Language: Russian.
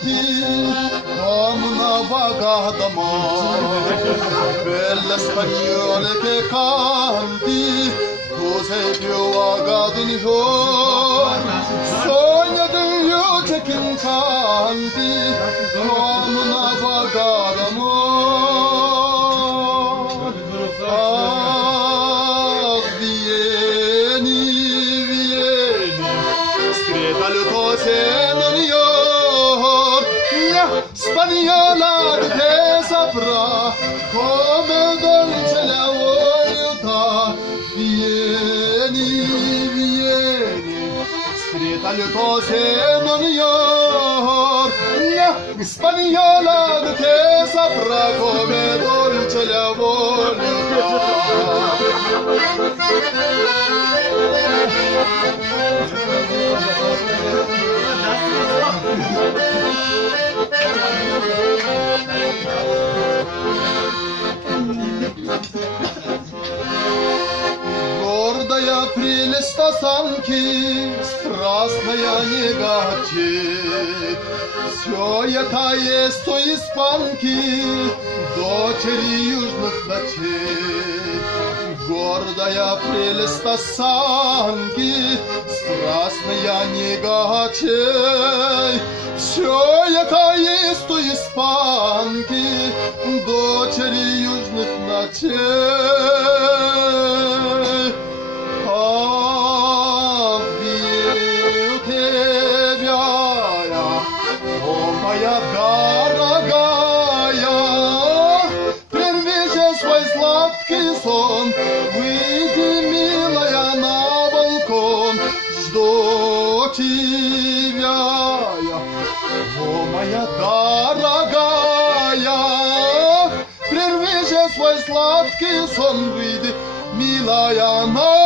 canti come una vaga d'amore, belle spagnole che canti, tu sei più vaga di un giorno, sogno degli occhi che incanti come una vaga d'amore. Ah, vieni, vieni, stretta le tue seno spagnola che te saprà come dolce la volontà. Vieni, vieni, stretta le tue seno spagnola che te saprà come dolce la volontà. Гордая прелесть осанки, страстная негачи, все это есть у испанки, дочери южных ночей. Гордая прелесть осанки, страстная негачей, все это есть у испанки, дочери южных ночей. А верю тебя я, о моя дорогая, прерви же свой сладкий сон, выйди, милая, на балкон, жду тебя я, о моя дорогая, прерви же свой сладкий сон, выйди, милая, на